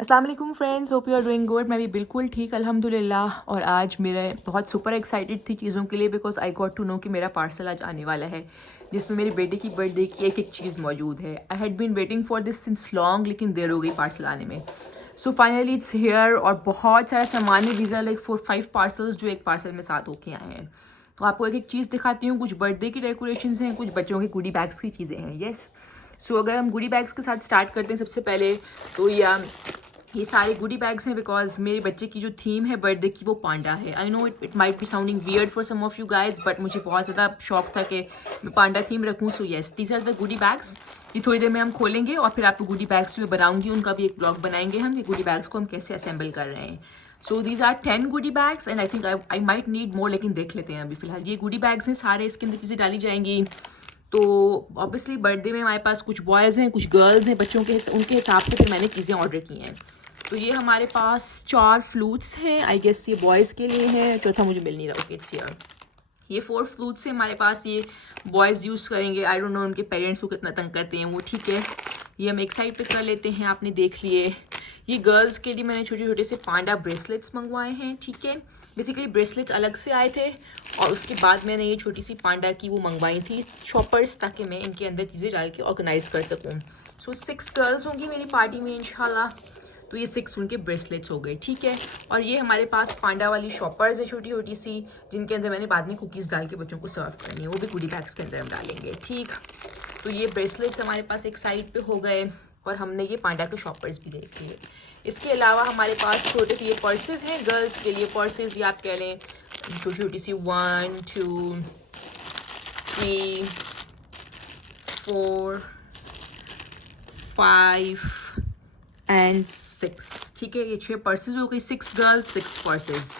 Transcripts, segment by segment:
अस्सलाम वालेकुम friends, hope you are doing good. मैं भी बिल्कुल ठीक अल्हम्दुलिल्लाह। और आज मेरे बहुत सुपर एक्साइटेड थी चीज़ों के लिए because I got to know कि मेरा पार्सल आज आने वाला है जिसमें मेरी बेटे की बर्थडे की एक एक चीज़ मौजूद है। I had been waiting for this since long, लेकिन देर हो गई पार्सल आने में। So finally it's here. और बहुत सारा सामान है, वीज़ा लाइक 4-5 पार्सल्स जो एक पार्सल में साथ होके आए हैं। तो आपको एक एक चीज़ दिखाती हूँ। कुछ बर्थडे की डेकोरेशंस हैं, कुछ बच्चों के गुडी बैग्स की चीज़ें हैं। येस, सो अगर हम गुडी बैग्स के साथ स्टार्ट करते हैं सबसे पहले, तो ये सारे गुडी बैग्स हैं बिकॉज मेरे बच्चे की जो थीम है बर्थडे की वो पांडा है। I know it might be sounding weird for some of you guys, but मुझे बहुत ज़्यादा शौक था कि मैं पांडा थीम रखूँ। So yes, these are the goody bags. ये थोड़ी देर में हम खोलेंगे और फिर आपको गुडी बैग्स जो बनाऊंगी उनका भी एक ब्लॉग बनाएंगे हम, ये गुडी बैग्स को हम कैसे असेंबल कर रहे हैं। So these are 10 goody bags and I think I might need more, लेकिन देख लेते हैं अभी फिलहाल। ये गुडी बैग्स हैं सारे, इसके अंदर चीज़ें डाली जाएंगी। तो ऑब्वियसली बर्थडे में हमारे पास कुछ बॉयज़ हैं, कुछ गर्ल्स हैं, बच्चों के उनके हिसाब से फिर मैंने चीज़ें ऑर्डर की हैं। तो ये हमारे पास 4 फ्लूट्स हैं। आई गेस ये बॉयज़ के लिए है, चौथा मुझे मिल नहीं रहा। Okay, it's here. ये 4 फ्लूट्स हैं हमारे पास, ये बॉयज़ यूज़ करेंगे। आई डोंट नो उनके पेरेंट्स को कितना तंग करते हैं वो, ठीक है। ये हम एक साइड पे कर लेते हैं, आपने देख लिए। ये गर्ल्स के लिए मैंने छोटे छोटे से पांडा ब्रेसलेट्स मंगवाए हैं, ठीक है। बेसिकली ब्रेसलेट्स अलग से आए थे और उसके बाद मैंने ये छोटी सी पांडा की वो मंगवाई थी शॉपर्स, ताकि मैं इनके अंदर चीज़ें डाल के ऑर्गेनाइज कर सकूँ। सो 6 गर्ल्स होंगी मेरी पार्टी में इंशाल्लाह। तो ये 6 उनके ब्रेसलेट्स हो गए, ठीक है। और ये हमारे पास पांडा वाली शॉपर्स है छोटी छोटी सी, जिनके अंदर मैंने बाद में कुकीज़ डाल के बच्चों को सर्व करनी है, वो भी गुडी बैग्स के अंदर हम डालेंगे, ठीक। तो ये ब्रेसलेट्स हमारे पास एक साइड पे हो गए और हमने ये पांडा के शॉपर्स भी देख लिए। इसके अलावा हमारे पास छोटे से ये पर्सेस हैं गर्ल्स के लिए। पर्सेस या आप कह लें छोटी छोटी सी 1 2 3 4 5 एंड 6, ठीक है। ये 6 पर्सेज हो गई, 6 गर्ल्स 6 पर्सेज।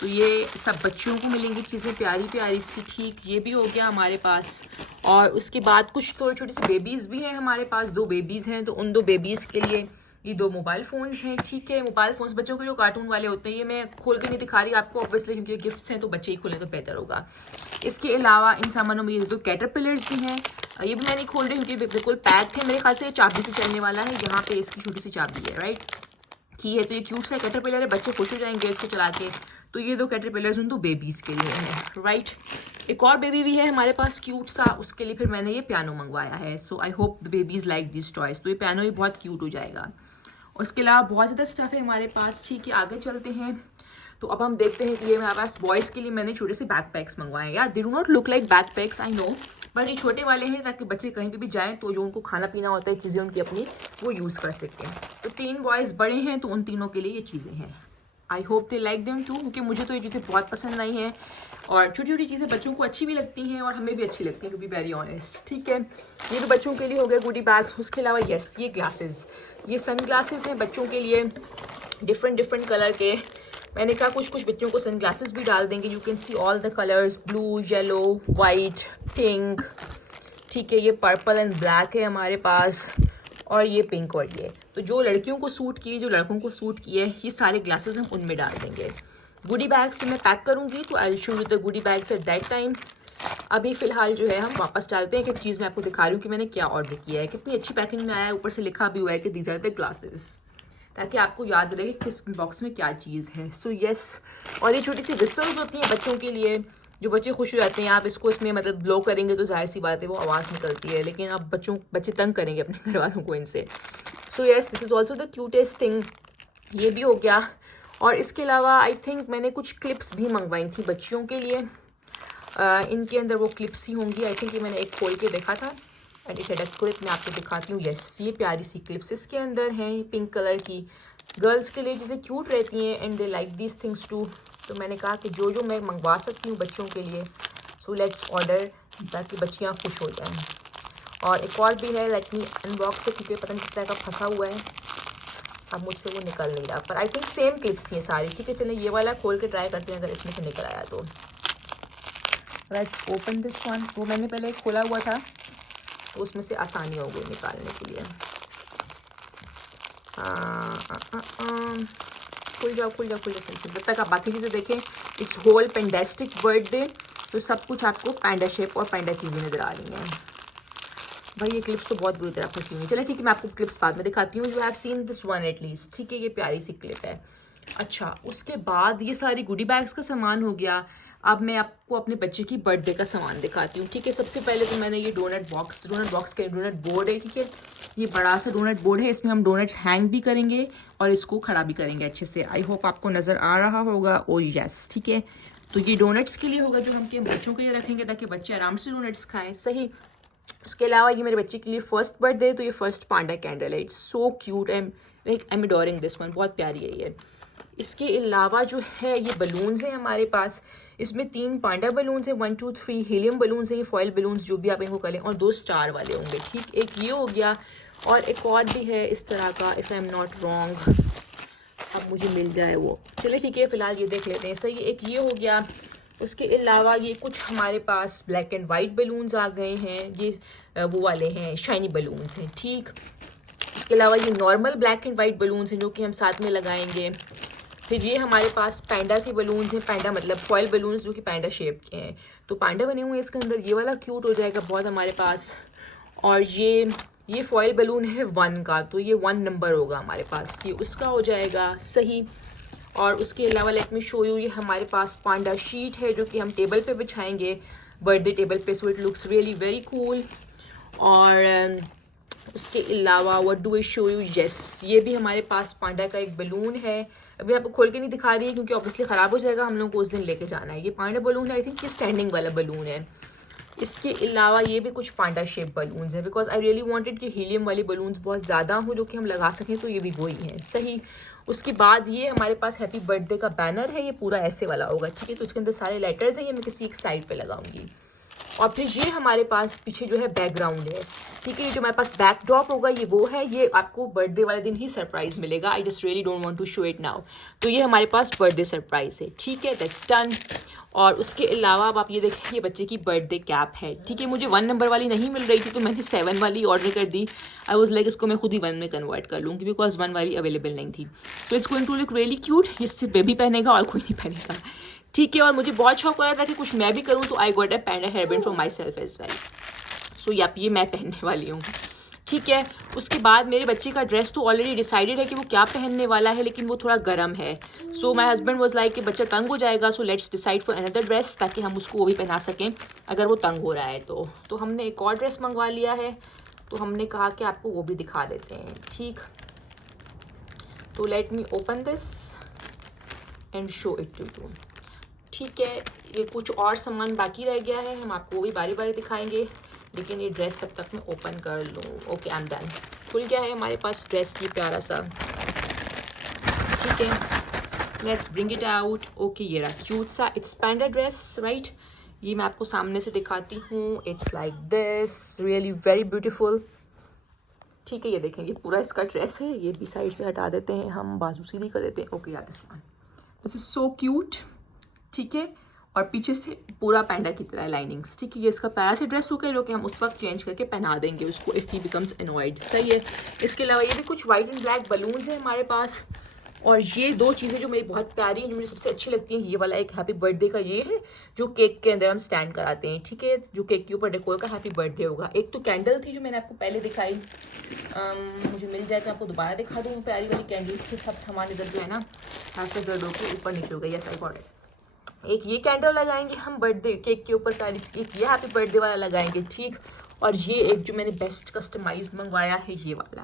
तो ये सब बच्चों को मिलेंगी चीज़ें प्यारी प्यारी सी, ठीक। ये भी हो गया हमारे पास। और उसके बाद कुछ थोड़ी छोटी सी बेबीज़ भी हैं हमारे पास, 2 बेबीज़ हैं। तो उन 2 बेबीज़ के लिए ये 2 मोबाइल फ़ोन्स हैं, ठीक है। मोबाइल फ़ोन्स बच्चों के जो कार्टून वाले होते हैं, ये मैं खोल के नहीं दिखा रही आपको ऑब्वियसली, क्योंकि गिफ्ट्स हैं तो बच्चे ही खोलें तो बेहतर होगा। इसके अलावा इन सामानों में ये 2 कैटरपिलर्स भी हैं। ये भी मैं नहीं खोल रही क्योंकि बिल्कुल पैक है। मेरे ख्याल से ये चाबी से चलने वाला है। यहाँ पे इसकी छोटी सी चाबी है, राइट की है। तो ये क्यूट सा कैटरपिलर है, बच्चे खुश हो जाएंगे इसको चला के। तो ये 2 कैटरपिलर्स उन 2 बेबीज़ के लिए हैं, राइट। एक और बेबी भी है हमारे पास क्यूट सा, उसके लिए फिर मैंने ये पियानो मंगवाया है। So I hope the babies like this toys. तो ये पियानो भी बहुत क्यूट हो जाएगा। और उसके अलावा बहुत ज़्यादा स्टफ़ है हमारे पास, ठीक है। आगे चलते हैं तो अब हम देखते हैं कि ये हमारे पास बॉयज़ के लिए मैंने छोटे से बैक पैक्स मंगवाए हैं। यार they do not look like back PACS, I know, but ये छोटे वाले हैं ताकि बच्चे कहीं पे भी जाएं तो जो उनको खाना पीना होता है चीज़ें उनकी अपनी, वो यूज़ कर सकते हैं। तो 3 बॉयज़ बड़े हैं तो उन तीनों के लिए ये चीज़ें हैं। I hope they like them too, क्योंकि मुझे तो ये चीज़ें बहुत पसंद आई हैं। और छोटी छोटी चीज़ें बच्चों को अच्छी भी लगती हैं और हमें भी अच्छी लगती हैं, टू बी वेरी ऑनेस्ट, ठीक है। ये भी बच्चों के लिए हो गए गुडी बैग्स। उसके अलावा येस, ये ग्लासेस, ये सन ग्लासेस हैं बच्चों के लिए, डिफरेंट कलर के। मैंने कहा कुछ कुछ बच्चों को सन ग्लासेस भी डाल देंगे। You can see all the colours, blue, yellow, white, pink, ठीक है। ये पर्पल एंड ब्लैक है हमारे पास, और ये पिंक और ये। तो जो लड़कियों को सूट किए, जो लड़कों को सूट किए, ये सारे ग्लासेस हम उनमें डाल देंगे। गुडी बैग्स से मैं पैक करूँगी तो I will show you the goody bags at that time. अभी फ़िलहाल जो है हम वापस डालते हैं कि चीज़ मैं आपको दिखा रही हूँ कि मैंने क्या ऑर्डर किया है। कितनी अच्छी पैकिंग में आया है, ऊपर से लिखा भी हुआ है कि दीज आर द ग्लासेस, ताकि आपको याद रहे किस बॉक्स में क्या चीज़ है। सो येस, और ये छोटी सी विस्टल्स होती हैं बच्चों के लिए, जो बच्चे खुश हो जाते हैं। आप इसको इसमें मतलब ब्लो करेंगे तो जाहिर सी बात है वो आवाज़ निकलती है, लेकिन अब बच्चे तंग करेंगे अपने घर वालों को इनसे। So yes, this is also the cutest thing. ये भी हो गया। और इसके अलावा आई थिंक मैंने कुछ क्लिप्स भी मंगवाई थी बच्चियों के लिए। इनके अंदर वो क्लिप्स ही होंगी। आई थिंक ये मैंने एक खोल के देखा था and it had a clip. मैं आपको दिखाती हूँ। येस, ये प्यारी सी क्लिप्स इसके अंदर हैं, पिंक कलर की। गर्ल्स के लिए चीज़ें क्यूट रहती हैं and they like these things too. तो मैंने कहा कि जो मैं मंगवा सकती हूँ बच्चों के लिए, सो लेट्स ऑर्डर, ताकि बच्चियाँ खुश हो जाएँ। और एक और भी है, लेट मी अनबॉक्स है, क्योंकि पता नहीं किस तरह का फंसा हुआ है, अब मुझसे वो निकल नहीं रहा। पर आई थिंक सेम क्लिप्स हैं सारी, ठीक है। चलिए ये वाला खोल के ट्राई करते हैं, अगर इसमें से निकल आया तो। Let's open this one. वो मैंने पहले एक खोला हुआ था तो उसमें से आसानी हो गई निकालने के लिए। खुल जाओ सही। जब तक आप बाकी चीज़ें देखें, इट्स होल पेंडेस्टिक बर्थडे, तो सब कुछ आपको पैंडा शेप और पैंडा चीज़ें नज़र आ रही हैं। भाई ये क्लिप्स तो बहुत बुरी तरह फंसी हुई। चलिए ठीक है, मैं आपको क्लिप्स बाद में दिखाती हूँ। You have seen this one at least, ठीक है, ये प्यारी सी क्लिप है। अच्छा, उसके बाद ये सारी गुडी बैग्स का सामान हो गया। अब मैं आपको अपने बच्चे की बर्थडे का सामान दिखाती हूँ, ठीक है। सबसे पहले तो मैंने ये डोनट बॉक्स के डोनट बोर्ड है, ठीक है। ये बड़ा सा डोनट बोर्ड है, इसमें हम डोनट्स हैंग भी करेंगे और इसको खड़ा भी करेंगे अच्छे से। आई होप आपको नज़र आ रहा होगा। ओ यस, ठीक है। तो ये डोनट्स के लिए होगा जो हम के बच्चों के लिए रखेंगे ताकि बच्चे आराम से डोनट्स खाएं, सही। उसके अलावा ये मेरे बच्चे के लिए फर्स्ट बर्थडे, तो ये फर्स्ट पांडा कैंडल है। It's so cute, I am adoring this one, बहुत प्यारी है ये। इसके अलावा जो है ये बलून्स हैं हमारे पास। इसमें 3 पांडा बलून्स हैं, 1 2 3 हीलियम बलून्स हैं, ये फॉयल बलून्स जो भी आप इनको करें, और 2 स्टार वाले होंगे, ठीक। एक ये हो गया और एक और भी है इस तरह का, if I am not wrong, अब मुझे मिल जाए वो। चलिए ठीक है, फ़िलहाल ये देख लेते हैं, सही। एक ये हो गया। उसके अलावा ये कुछ हमारे पास ब्लैक एंड वाइट बलून्स आ गए हैं, ये वो वाले हैं, शाइनी बलून्स हैं, ठीक। उसके अलावा ये normal black and white balloons हैं जो कि हम साथ में लगाएंगे। फिर ये हमारे पास पैंडा के बलून्स हैं, पैंडा मतलब फॉयल बलून्स जो कि पैंडा शेप के हैं, तो पैंडा बने हुए हैं इसके अंदर। ये वाला क्यूट हो जाएगा बहुत हमारे पास। और ये फॉयल बलून है 1 का, तो ये 1 नंबर होगा हमारे पास, ये उसका हो जाएगा, सही। और उसके अलावा लेट मी शो यू, ये हमारे पास पांडा शीट है जो कि हम टेबल पे बिछाएंगे, बर्थडे टेबल पे, so it looks really very cool. और उसके अलावा what do I show you, yes, ये भी हमारे पास पांडा का एक बलून है। अभी आपको खोल के नहीं दिखा रही है क्योंकि ऑब्वियसली ख़राब हो जाएगा, हम लोग को उस दिन लेके जाना है। ये पांडा बलून है, आई थिंक ये स्टैंडिंग वाला बलून है। इसके अलावा ये भी कुछ पांडा शेप बलून्स हैं, बिकॉज आई रियली वांटेड कि हीलियम वाले बलून्स बहुत ज़्यादा हों जो कि हम लगा सकें, तो ये भी वही हैं, सही। उसके बाद ये हमारे पास हैप्पी बर्थडे का बैनर है, ये पूरा ऐसे वाला होगा, ठीक है। तो इसके अंदर सारे लेटर्स हैं, ये मैं किसी एक साइड पे लगाऊंगी। और फिर ये हमारे पास पीछे जो है बैकग्राउंड है, ठीक है। ये जो हमारे पास बैकड्रॉप होगा ये वो है, ये आपको बर्थडे वाले दिन ही सरप्राइज मिलेगा। I just really don't want to show it now. तो ये हमारे पास बर्थडे सरप्राइज है, ठीक है, दैट्स डन। और उसके अलावा अब आप ये देखें, ये बच्चे की बर्थडे कैप है, ठीक है। मुझे 1 नंबर वाली नहीं मिल रही थी तो मैंने 7 वाली ऑर्डर कर दी। आई वाज लाइक इसको मैं खुद ही 1 में कन्वर्ट कर लूँगी बिकॉज 1 वाली अवेलेबल नहीं थी। So it's going to look really cute. इससे बेबी पहनेगा और कोई नहीं पहनेगा, ठीक है। और मुझे बहुत शौक हो रहा था कि कुछ मैं भी करूँ, तो I got a panda hairband for myself as well. So yup, ये मैं पहनने वाली हूँ, ठीक है। उसके बाद मेरे बच्चे का ड्रेस तो ऑलरेडी डिसाइडेड है कि वो क्या पहनने वाला है, लेकिन वो थोड़ा गर्म है। सो माई हस्बैंड वाज लाइक कि बच्चा तंग हो जाएगा, so let's decide for another dress, ताकि हम उसको वो भी पहना सकें अगर वो तंग हो रहा है तो हमने एक और ड्रेस मंगवा लिया है, तो हमने कहा कि आपको वो भी दिखा देते हैं, ठीक। तो let me open this and show it to you, ठीक है। ये कुछ और सामान बाकी रह गया है, हम आपको वो भी बारी बारी दिखाएंगे, लेकिन ये ड्रेस तब तक मैं ओपन कर लूँ। Okay, I am done. खुल गया है हमारे पास ड्रेस, ये प्यारा सा, ठीक है। Let's bring it out. Okay, ये रहा क्यूट सा, इट्स पैंडा ड्रेस, राइट। ये मैं आपको सामने से दिखाती हूँ, it's like this, really very beautiful, ठीक है। ये देखें, ये पूरा इसका ड्रेस है, ये भी साइड से हटा देते हैं हम, बाजू सीधी कर देते हैं। ओके यार, this one, this is so cute, ठीक है। और पीछे से पूरा पैंडा की तरह लाइनिंग्स, ठीक है। ये इसका प्यारा सा ड्रेस होगा जो कि हम उस वक्त चेंज करके पहना देंगे उसको इफ़ ही बिकम्स एनॉयड, सही है। इसके अलावा ये भी कुछ वाइट एंड ब्लैक बलून्स हैं हमारे पास। और ये 2 चीज़ें जो मेरी बहुत प्यारी हैं, जो मुझे सबसे अच्छी लगती हैं, ये वाला एक हैप्पी बर्थडे का ये है जो केक के अंदर हम स्टैंड कराते हैं, ठीक है, जो केक के ऊपर डेकोर का हैप्पी बर्थडे होगा। एक तो कैंडल थी जो मैंने आपको पहले दिखाई, मुझे मिल जाए तो आपको दोबारा दिखा दूँ प्यारी वाली कैंडल के सब सामान इधर जो है ना हाथ से जरूर के ऊपर नीचे हो गई, यस आई गॉट इट। एक ये कैंडल लगाएंगे हम बर्थडे केक के ऊपर का, एक ये हैप्पी बर्थडे वाला लगाएंगे, ठीक। और ये एक जो मैंने बेस्ट कस्टमाइज मंगवाया है, ये वाला,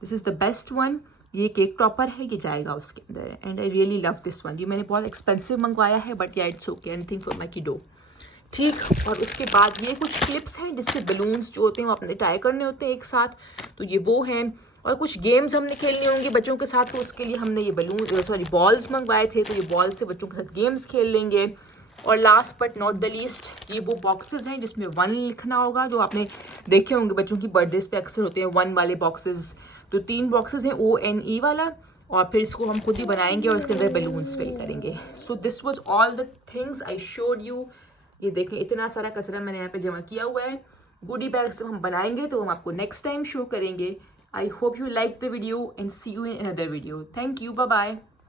this is the best one. ये केक टॉपर है, ये जाएगा उसके अंदर, and I really love this one. ये मैंने बहुत एक्सपेंसिव मंगवाया है, बट या it's okay, anything for my किडो, ठीक। और उसके बाद ये कुछ क्लिप्स हैं जिससे बलून्स जो होते हैं वो अपने टाई करने होते हैं एक साथ, तो ये वो हैं। और कुछ गेम्स हमने खेलने होंगे बच्चों के साथ, तो उसके लिए हमने ये बॉल्स मंगवाए थे, तो ये बॉल्स से बच्चों के साथ गेम्स खेल लेंगे। और last but not the least, ये वो बॉक्सेस हैं जिसमें 1 लिखना होगा, जो आपने देखे होंगे बच्चों की बर्थडेज पे अक्सर होते हैं 1 वाले बॉक्सेस। तो 3 बॉक्सेस हैं, ONE वाला, और फिर इसको हम खुद ही बनाएंगे और इसके अंदर बलून्स फिल करेंगे। So this was all the things I showed you. ये देखें, इतना सारा कचरा मैंने यहाँ पे जमा किया हुआ है। गुडी बैग्स जब हम बनाएंगे तो हम आपको नेक्स्ट टाइम शो करेंगे। I hope you liked the video and see you in another video. Thank you. Bye-bye.